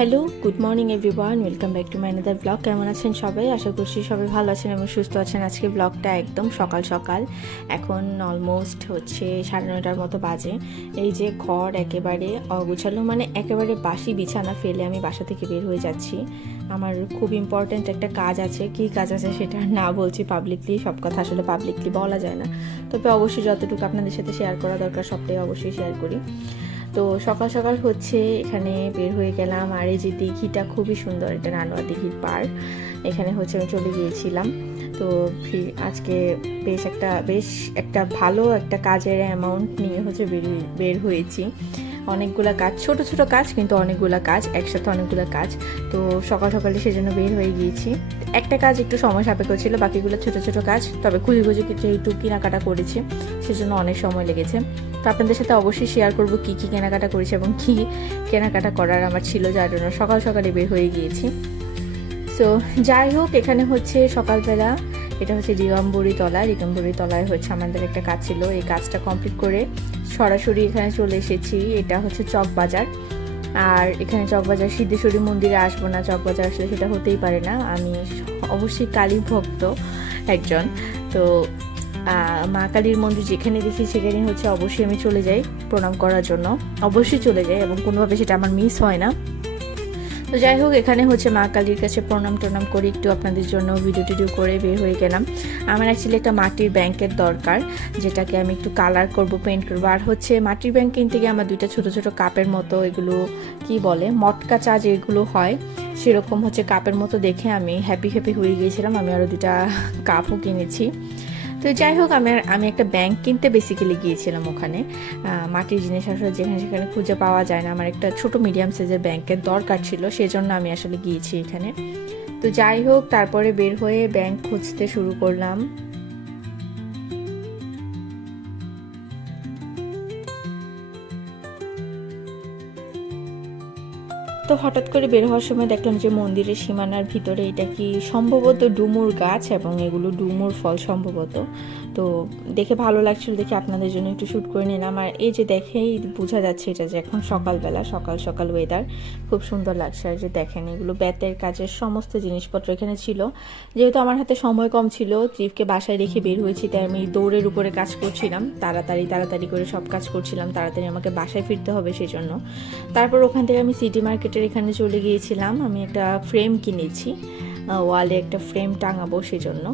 Hello, good morning everyone, welcome back to my another blog কেমন আছেন সবাই? আশা করছি সবাই ভালো আছেন এবং সুস্থ আছেন। আজকে ব্লগটা একদম সকাল সকাল। এখন অলমোস্ট হচ্ছে সাড়ে নয়টার মতো বাজে। এই যে ঘর একেবারে অগুছালো মানে একেবারে বাসি বিছানা ফেলে আমি বাসা থেকে বের হয়ে যাচ্ছি। আমার খুব ইম্পর্ট্যান্ট একটা কাজ আছে। কি কাজ আছে সেটা না বলছি পাবলিকলি সব কথা আসলে পাবলিকলি বলা যায় না। তবে অবশ্যই যতটুকু আপনাদের সাথে শেয়ার করা দরকার, সবটাই অবশ্যই শেয়ার করি। তো সকাল সকাল হচ্ছে এখানে বের হয়ে গেলাম। আর এই যে দিঘিটা খুবই সুন্দর, এটা রানোয়া দিঘির পার এখানে হচ্ছে আমি চলে গিয়েছিলাম। তো আজকে বেশ একটা বেশ একটা ভালো একটা কাজের অ্যামাউন্ট নিয়ে হচ্ছে বের হয়েছি। অনেকগুলো কাজ, ছোট ছোট কাজ, কিন্তু অনেকগুলো কাজ, একসাথে অনেকগুলো কাজ। তো সকাল সকালে সেজন্য বের হয়ে গিয়েছি। একটা কাজ একটু সময় সাপেক্ষ ছিল, বাকিগুলো ছোট ছোট কাজ, তবে খুঁজে খুঁজে যেহেতু কেনাকাটা করেছি, সেজন্য অনেক সময় লেগেছে। তো আপনাদের সাথে অবশ্যই শেয়ার করব কি কি কেনাকাটা করেছি এবং কি কেনাকাটা করার আমার ছিল, যার জন্য সকাল সকালে বের হয়ে গিয়েছি। সো যাই হোক, এখানে হচ্ছে সকালবেলা, এটা হচ্ছে রিগম্বরী তলা। রিগম্বরী তলায় হচ্ছে আমাদের একটা কাজ ছিল, এই কাজটা কমপ্লিট করে সরাসরি এখানে চলে এসেছি। এটা হচ্ছে চক বাজার আর এখানে চকবাজার সিদ্ধেশ্বরী মন্দিরে আসব না, চকবাজার আসলে সেটা হতেই পারে না। আমি অবশ্যই কালী ভক্ত একজন। তো মা কালীর মন্দির যেখানে দেখি সেখানে হচ্ছে অবশ্যই আমি চলে যাই প্রণাম করার জন্য। অবশ্যই চলে যাই এবং কোনোভাবে সেটা আমার মিস হয় না। তো যাই হোক, এখানে হচ্ছে মা কালীর কাছে প্রণাম টনাম করে একটু আপনাদের জন্য ভিডিও টিডিও করে বের হয়ে গেলাম। আমার অ্যাকচুয়ালি একটা মাটির ব্যাংকের দরকার, যেটাকে আমি একটু কালার করব পেন্ট করব। আর হচ্ছে মাটির ব্যাংক কিনতে গিয়ে আমার দুইটা ছোট ছোট কাপের মতো এগুলো, কি বলে, মটকা চা যেগুলো হয়, সেরকম হচ্ছে কাপের মতো দেখে আমি হ্যাপি হ্যাপি হয়ে গিয়েছিলাম। আমি আরও দুটা কাপও কিনেছি। তো যাই হোক, আমি আমি একটা ব্যাংক কিনতে বেসিক্যালি গিয়েছিলাম ওখানে। মাটির জিনিস আসলে যেখানে সেখানে খুঁজে পাওয়া যায় না। আমার একটা ছোট মিডিয়াম সাইজের ব্যাংকের দরকার ছিল, সেজন্য আমি আসলে গিয়েছি এখানে। তো যাই হোক, তারপরে বের হয়ে ব্যাংক খুঁজতে শুরু করলাম। তো হঠাৎ করে বের হওয়ার সময় দেখলাম যে মন্দিরের সীমানার ভিতরে এটা কি সম্ভবত ডুমুর গাছ এবং এগুলো ডুমুর ফল সম্ভবত। তো দেখে ভালো লাগছিল দেখে আপনাদের জন্য একটু শ্যুট করে নিলাম। আর এই যে দেখেই বোঝা যাচ্ছে এটা যে এখন সকালবেলা, সকাল সকাল ওয়েদার খুব সুন্দর লাগছে। আর যে দেখেন, এগুলো বেতের কাজের সমস্ত জিনিসপত্র এখানে ছিল। যেহেতু আমার হাতে সময় কম ছিল ট্রিপকে বাসায় রেখে বের হয়েছি, তাই আমি দৌড়ের উপরে কাজ করছিলাম। তাড়াতাড়ি তাড়াতাড়ি করে সব কাজ করছিলাম। তাড়াতাড়ি আমাকে বাসায় ফিরতে হবে সেই জন্য তারপর ওখান থেকে আমি সিটি মার্কেটের এখানে চলে গিয়েছিলাম। আমি একটা ফ্রেম কিনেছি ওয়ালে একটা ফ্রেম টাঙাবো সেজন্য।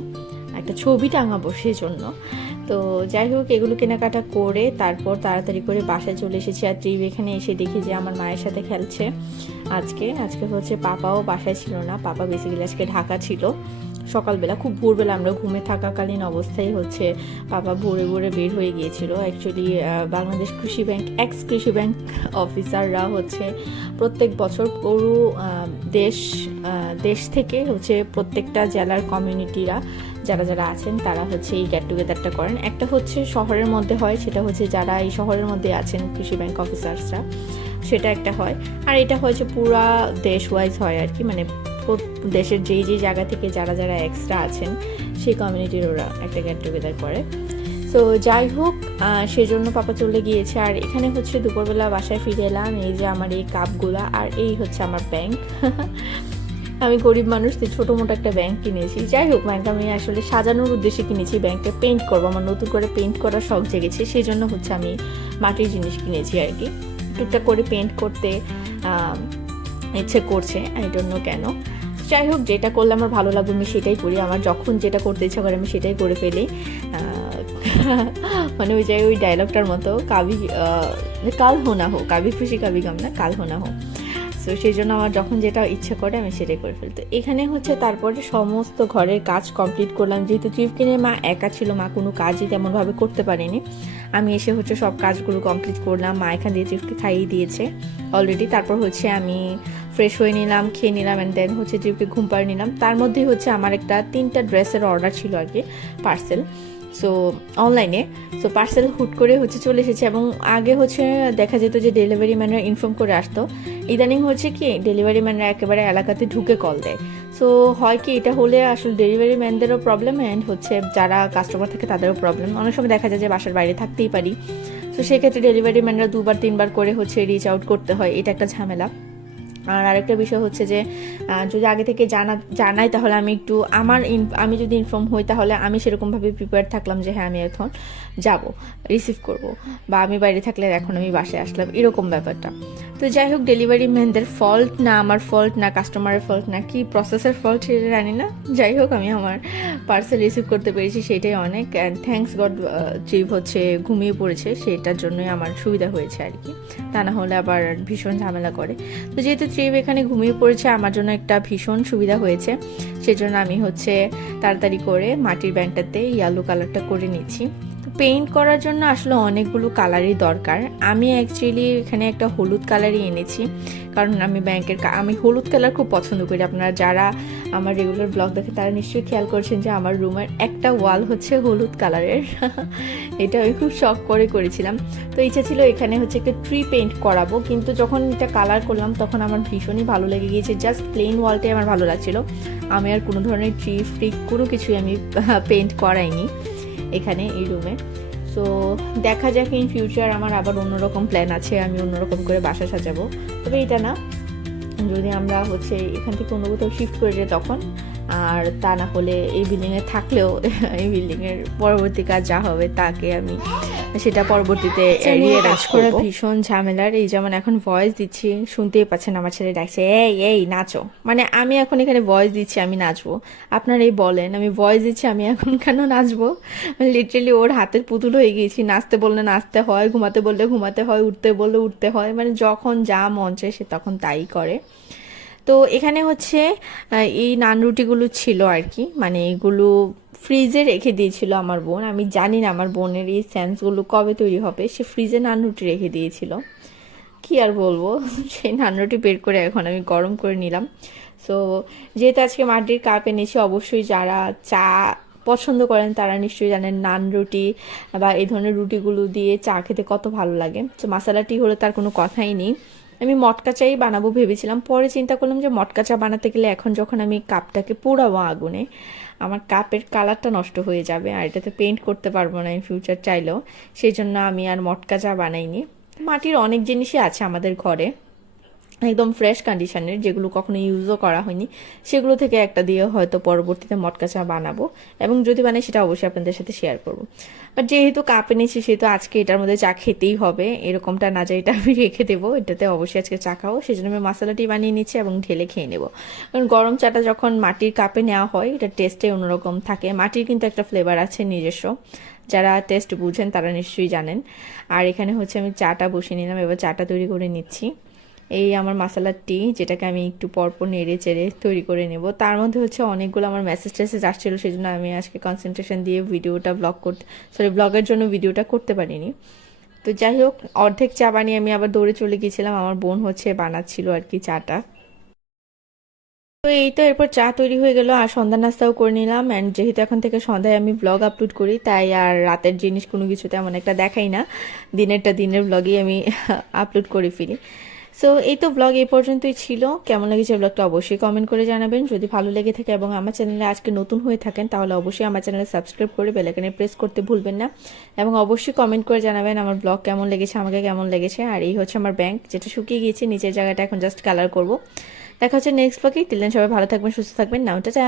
একটা ছবি টাঙাবো সেজন্য। তো যাই হোক, এগুলো কেনাকাটা করে তারপর তাড়াতাড়ি করে বাসায় চলে এসেছি আর ট্রিপ এখানে এসে দেখি যে আমার মায়ের সাথে খেলছে। আজকে আজকে হচ্ছে পাপাও বাসায় ছিল না, পাপা বেসিক্যালি আজকে ঢাকা ছিল। সকালবেলা, খুব ভোরবেলা আমরা ঘুমে থাকাকালীন অবস্থায় হচ্ছে পাপা ভোরে ভোরে বের হয়ে গিয়েছিল। অ্যাকচুয়ালি বাংলাদেশ কৃষি ব্যাংক এক্স কৃষি ব্যাংক অফিসাররা হচ্ছে প্রত্যেক বছর পুরো দেশ দেশ থেকে হচ্ছে প্রত্যেকটা জেলার কমিউনিটিরা যারা যারা আছেন, তারা হচ্ছে এই গেট টুগেদারটা করেন। একটা হচ্ছে শহরের মধ্যে হয়, সেটা হচ্ছে যারা এই শহরের মধ্যে আছেন কৃষি ব্যাংক অফিসার্সরা সেটা একটা হয়। আর এটা হচ্ছে পুরা দেশ ওয়াইজ হয় আর কি মানে দেশের যেই যেই জায়গা থেকে যারা যারা এক্সট্রা আছেন, সেই কমিউনিটির ওরা একটা গেট টুগেদার করে। তো যাই হোক সেজন্য পাপা চলে গিয়েছে। আর এখানে হচ্ছে দুপুরবেলা বাসায় ফিরে এলাম, এই যে আমার এই কাপগুলা আর এই হচ্ছে আমার ব্যাংক আমি গরিব মানুষ, তাই ছোটো মোটো একটা ব্যাংক কিনেছি। যাই হোক ব্যাংক আমি আসলে সাজানোর উদ্দেশ্যে কিনেছি ব্যাংকটা পেন্ট করব। আমার নতুন করে পেন্ট করার শখ জেগেছে সেই জন্য হচ্ছে আমি মাটির জিনিস কিনেছি আর কি। টুকটাক করে পেন্ট করতে ইচ্ছে করছে আই ডোন্ট নো কেন। যাই হোক, যেটা করলে আমার ভালো লাগবে, আমি সেটাই করি। আমার যখন যেটা করতে ইচ্ছা করে, আমি সেটাই করে ফেলি। মানে ওই জায়গায় ওই ডায়লগটার মতো, কাবি কাল হোনা হো কাবি খুশি, কাবি গাম না, কাল হোনা হো সো সেই জন্য আমার যখন যেটা ইচ্ছে করে আমি সেটাই করে ফেলি। তো এখানে হচ্ছে তারপরে সমস্ত ঘরের কাজ কমপ্লিট করলাম। যেহেতু ট্রিপকে নিয়ে মা একা ছিল, মা কোনো কাজই তেমনভাবে করতে পারেনি। আমি এসে হচ্ছে সব কাজগুলো কমপ্লিট করলাম। মা এখান দিয়ে ট্রিপকে খাইয়ে দিয়েছে অলরেডি তারপর হচ্ছে আমি ফ্রেশ হয়ে নিলাম, খেয়ে নিলাম অ্যান্ড দেন হচ্ছে ট্রিপকে ঘুম পাড়িয়ে নিলাম। তার মধ্যেই হচ্ছে আমার একটা তিনটা ড্রেসের অর্ডার ছিল আর কি পার্সেল সো অনলাইনে সো পার্সেল হুট করে হচ্ছে চলে এসেছে এবং আগে হচ্ছে দেখা যেত যে ডেলিভারি ম্যানরা ইনফর্ম করে আসতো। ইদানিং হচ্ছে কি ডেলিভারি ম্যানরা একেবারে এলাকাতে ঢুকে কল দেয়। সো হয় কি, এটা হলে আসলে ডেলিভারি ম্যানদেরও প্রবলেম অ্যান্ড হচ্ছে যারা কাস্টমার থাকে তাদেরও প্রবলেম অনেক সময় দেখা যায় যে বাসার বাইরে থাকতেই পারি। তো সেক্ষেত্রে ডেলিভারি ম্যানরা দুবার, তিনবার করে হচ্ছে রিচ আউট করতে হয়। এটা একটা ঝামেলা। আর আরেকটা বিষয় হচ্ছে যে যদি আগে থেকে জানা, জানাই তাহলে আমি একটু আমার আমি যদি ইনফর্ম হই তাহলে আমি সেরকমভাবে প্রিপেয়ার থাকলাম যে হ্যাঁ আমি এখন যাব রিসিভ করব বা আমি বাইরে থাকলে এখন আমি বাসায় আসলাম, এরকম ব্যাপারটা। তো যাই হোক ডেলিভারি ম্যানদের ফল্ট না আমার ফল্ট না কাস্টমারের ফল্ট না কি প্রসেসের ফল্ট সেটা জানি না। যাই হোক, আমি আমার পার্সেল রিসিভ করতে পেরেছি, সেটাই অনেক। অ্যান্ড থ্যাঙ্কস গড ট্রিপ হচ্ছে ঘুমিয়ে পড়েছে, সেটার জন্যই আমার সুবিধা হয়েছে আর কি। তা না হলে আবার ভীষণ ঝামেলা করে। তো যেহেতু ট্রিপ এখানে ঘুমিয়ে পড়েছে, আমার জন্য একটা ভীষণ সুবিধা হয়েছে। সেজন্য আমি হচ্ছে তাড়াতাড়ি করে মাটির ব্যাংকটাতে ইয়েলো কালারটা করে নিচ্ছি। পেইন্ট করার জন্য আসলে অনেকগুলো কালারই দরকার। আমি অ্যাকচুয়ালি এখানে একটা হলুদ কালারই এনেছি। কারণ আমি ব্যাংকের আমি হলুদ কালার খুব পছন্দ করি। আপনারা যারা আমার রেগুলার ব্লগ দেখে তারা নিশ্চয়ই খেয়াল করছেন যে আমার রুমের একটা ওয়াল হচ্ছে হলুদ কালারের এটা আমি খুব শখ করে করেছিলাম। তো ইচ্ছা ছিল এখানে হচ্ছে একটা ট্রি পেইন্ট করাবো। কিন্তু যখন এটা কালার করলাম, তখন আমার ভীষণই ভালো লেগে গিয়েছে। জাস্ট প্লেন ওয়ালটাই আমার ভালো লাগছিল। আমি আর কোনো ধরনের ট্রি ফ্রি কোনো কিছুই আমি পেইন্ট করাইনি। এখানে, এই রুমে সো দেখা যাক ইন ফিউচার আমার আবার অন্যরকম প্ল্যান আছে, আমি অন্যরকম করে বাসা সাজাবো। তবে এটা না, যদি আমরা হচ্ছে এখান থেকে অন্য কোথাও শিফট করে যাই তখন আর তা না হলে এই বিল্ডিংয়ে থাকলেও এই বিল্ডিংয়ের পরবর্তী কাজ যা হবে তাকে আমি সেটা পরবর্তীতে এড়িয়ে কাজ করা ভীষণ ঝামেলার। এই যেমন এখন ভয়েস দিচ্ছি শুনতেই পাচ্ছেন আমার ছেলে ডাকছে এই এই নাচো। মানে আমি এখন এখানে ভয়েস দিচ্ছি আমি নাচবো। আপনারাই বলেন আমি ভয়েস দিচ্ছি আমি এখন কেন নাচবো? লিটারেলি ওর হাতের পুতুল হয়ে গিয়েছি নাচতে বললে নাচতে হয় ঘুমাতে বললে ঘুমাতে হয় উঠতে বললে উঠতে হয় মানে যখন যা মন চায় সে তখন তাই করে। তো এখানে হচ্ছে এই নান রুটিগুলো ছিল আর কি মানে এগুলো ফ্রিজে রেখে দিয়েছিল আমার বোন। আমি জানি না আমার বোনের এই স্যান্সগুলো কবে তৈরি হবে। সে ফ্রিজে নান রুটি রেখে দিয়েছিল। কি আর বলব? সেই নান রুটি বের করে এখন আমি গরম করে নিলাম। সো যেহেতু আজকে মাটির কাপ এনেছি, অবশ্যই যারা চা পছন্দ করেন, তারা নিশ্চয়ই জানেন নান রুটি বা এই ধরনের রুটিগুলো দিয়ে চা খেতে কত ভালো লাগে। তো মশালাটি হলে তার কোনো কথাই নেই। আমি মটকা চাই বানাবো ভেবেছিলাম। পরে চিন্তা করলাম যে মটকা চা বানাতে গেলে এখন যখন আমি কাপটাকে পোড়াবো আগুনে, আমার কাপের কালারটা নষ্ট হয়ে যাবে আর এটাতে পেন্ট করতে পারব না আমি ফিউচার চাইলেও। সেই জন্য আমি আর মটকা চা বানাইনি। মাটির অনেক জিনিসই আছে আমাদের ঘরে। একদম ফ্রেশ কন্ডিশনের যেগুলো কখনো ইউজও করা হয়নি, সেগুলো থেকে একটা দিয়ে হয়তো পরবর্তীতে মটকা চা বানাবো। এবং যদি বানাই, সেটা অবশ্যই আপনাদের সাথে শেয়ার করব। বাট যেহেতু কাপ এনেছি, সেহেতু আজকে এটার মধ্যে চা খেতেই হবে। এরকমটা না যায় এটা আমি রেখে দেবো, এটাতে অবশ্যই আজকে চা খাব। সেই জন্য আমি মশলাটি বানিয়ে নিচ্ছি এবং ঢেলে খেয়ে নেব। কারণ গরম চাটা যখন মাটির কাপে নেওয়া হয়, এটা টেস্টে অন্যরকম থাকে। মাটির কিন্তু একটা ফ্লেভার আছে নিজস্ব। যারা টেস্ট বুঝেন, তারা নিশ্চয়ই জানেন। আর এখানে হচ্ছে আমি চাটা বসিয়ে নিলাম। এবার চাটা তৈরি করে নিচ্ছি। এই আমার মশলার টি যেটাকে আমি একটু পরপর নেড়ে চেড়ে তৈরি করে নেব। তার মধ্যে হচ্ছে অনেকগুলো আমার মেসেজ টেসেজ আসছিল সেই জন্য আমি আজকে কনসেন্ট্রেশন দিয়ে ভিডিওটা ব্লগ করতে সরি ব্লগের জন্য ভিডিওটা করতে পারিনি। তো যাই হোক, অর্ধেক চা বানিয়ে আমি আবার দৌড়ে চলে গিয়েছিলাম, আমার বোন হচ্ছে বানাচ্ছিল আর কি চাটা। তো এই তো এরপর চা তৈরি হয়ে গেল, আর সন্ধ্যা নাস্তাও করে নিলাম অ্যান্ড যেহেতু এখন থেকে সন্ধ্যায় আমি ব্লগ আপলোড করি, তাই আর রাতের জিনিস কোনো কিছু তেমন একটা দেখাই না। দিনেরটা দিনের ব্লগই আমি আপলোড করে ফেলি। সো এই তো ব্লগ এই পর্যন্তই ছিল। কেমন লেগেছে ব্লগটা অবশ্যই কমেন্ট করে জানাবেন। যদি ভালো লেগে থাকে এবং আমার চ্যানেলে আজকে নতুন হয়ে থাকেন, তাহলে অবশ্যই আমার চ্যানেলে সাবস্ক্রাইব করে বেলাকানে প্রেস করতে ভুলবেন না। এবং অবশ্যই কমেন্ট করে জানাবেন আমার ব্লগ কেমন লেগেছে, আমাকে কেমন লেগেছে। আর এই হচ্ছে আমার ব্যাংক যেটা শুকিয়ে গিয়েছে, নিচের জায়গাটা এখন জাস্ট কালার করব। দেখা হচ্ছে নেক্সট ব্লগে তিলদিন সবাই ভালো থাকবেন, সুস্থ থাকবেন। নাও টাটা